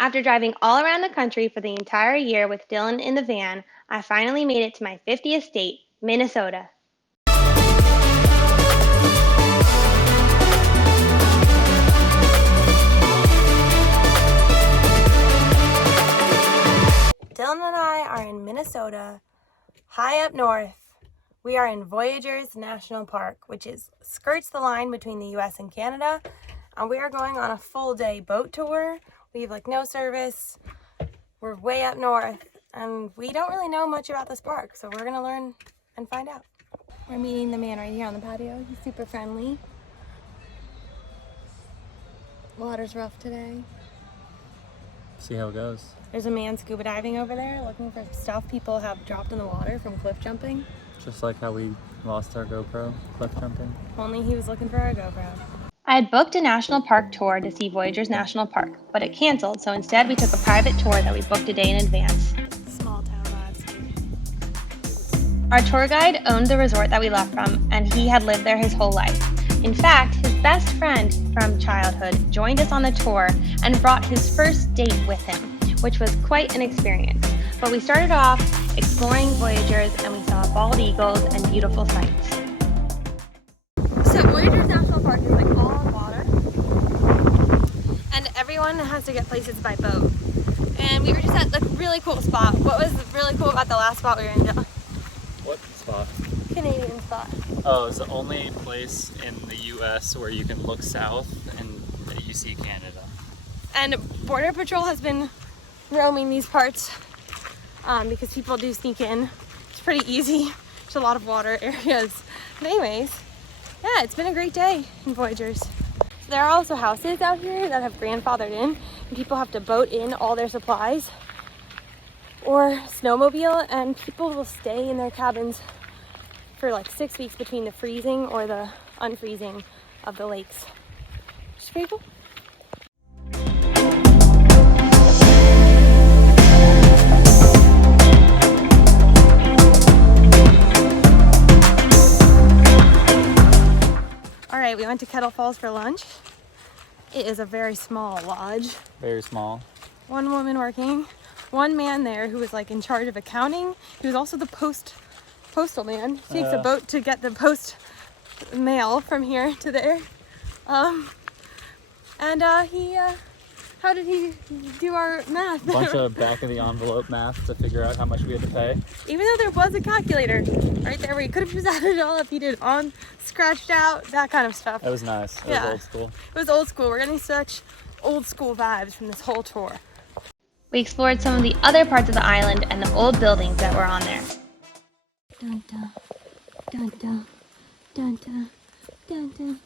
After driving all around the country for the entire year with Dylan in the van, I finally made it to my 50th state, Minnesota. Dylan and I are in Minnesota, high up north. We are in Voyageurs National Park, which skirts the line between the US and Canada, and we are going on a full day boat tour. We have no service. We're way up north, and we don't really know much about this park, so we're gonna learn and find out. We're meeting the man right here on the patio. He's super friendly. Water's rough today. See how it goes. There's a man scuba diving over there looking for stuff people have dropped in the water from cliff jumping. Just like how we lost our GoPro cliff jumping. Only he was looking for our GoPro. I had booked a national park tour to see Voyageurs National Park, but it canceled, so instead we took a private tour that we booked a day in advance. Small town vibes. Our tour guide owned the resort that we left from, and he had lived there his whole life. In fact, his best friend from childhood joined us on the tour and brought his first date with him, which was quite an experience. But we started off exploring Voyageurs, and we saw bald eagles and beautiful sights. So Voyageurs National Park is all on water, and everyone has to get places by boat. And we were just at the really cool spot. What was really cool about the last spot we were in? What spot? Canadian spot. Oh, it's the only place in the US where you can look south and you see Canada. And Border Patrol has been roaming these parts because people do sneak in. It's pretty easy. There's a lot of water areas. But anyways, yeah, it's been a great day in Voyageurs. So there are also houses out here that have grandfathered in, and people have to boat in all their supplies or snowmobile, and people will stay in their cabins for 6 weeks between the freezing or the unfreezing of the lakes. Which is pretty cool. Alright, we went to Kettle Falls for lunch. It is a very small lodge. Very small. One woman working, one man there who was in charge of accounting. He was also the postal man. He takes a boat to get the post mail from here to there. How did he do our math? Bunch of back of the envelope math to figure out how much we had to pay. Even though there was a calculator right there where you could have just added it all up, he did on, scratched out, that kind of stuff. That was nice. It was old school. It was old school. We're getting such old school vibes from this whole tour. We explored some of the other parts of the island and the old buildings that were on there. Dun dun, dun dun, dun dun, dun dun,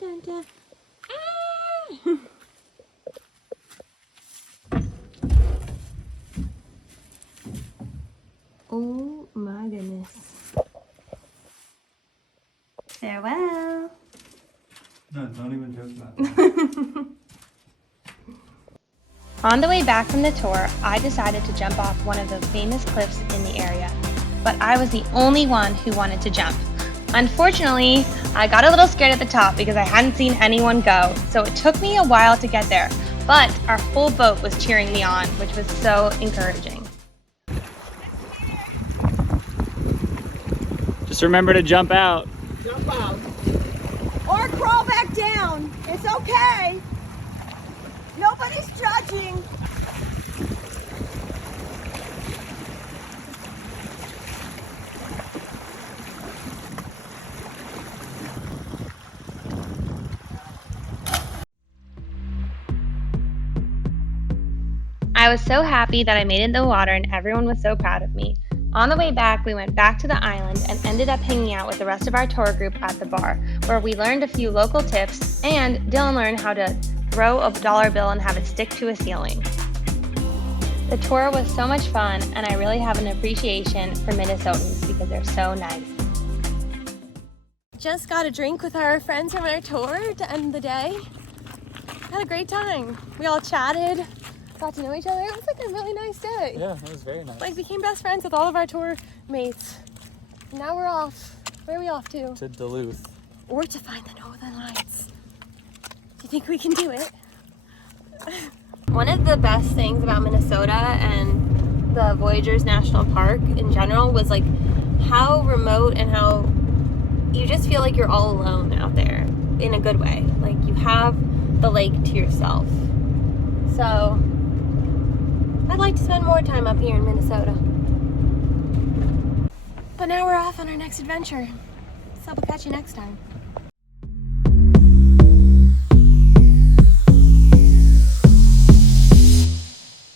dun dun. Ah! Oh my goodness. Farewell. No, don't even joke about it. On the way back from the tour, I decided to jump off one of the famous cliffs in the area, but I was the only one who wanted to jump. Unfortunately, I got a little scared at the top because I hadn't seen anyone go, so it took me a while to get there, but our whole boat was cheering me on, which was so encouraging. Just remember to jump out. Jump out. Or crawl back down. It's okay. Nobody's judging. I was so happy that I made it in the water and everyone was so proud of me. On the way back, we went back to the island and ended up hanging out with the rest of our tour group at the bar, where we learned a few local tips, and Dylan learned how to throw a dollar bill and have it stick to a ceiling. The tour was so much fun, and I really have an appreciation for Minnesotans because they're so nice. Just got a drink with our friends from our tour to end the day. Had a great time. We all chatted, got to know each other. It was a really nice day. Yeah, it was very nice. Became best friends with all of our tour mates. Now we're off. Where are we off to? To Duluth. Or to find the Northern Lights. Do you think we can do it? One of the best things about Minnesota and the Voyageurs National Park in general was like how remote and how you just feel like you're all alone out there in a good way. Like you have the lake to yourself. So I'd like to spend more time up here in Minnesota. But now we're off on our next adventure. So we'll catch you next time.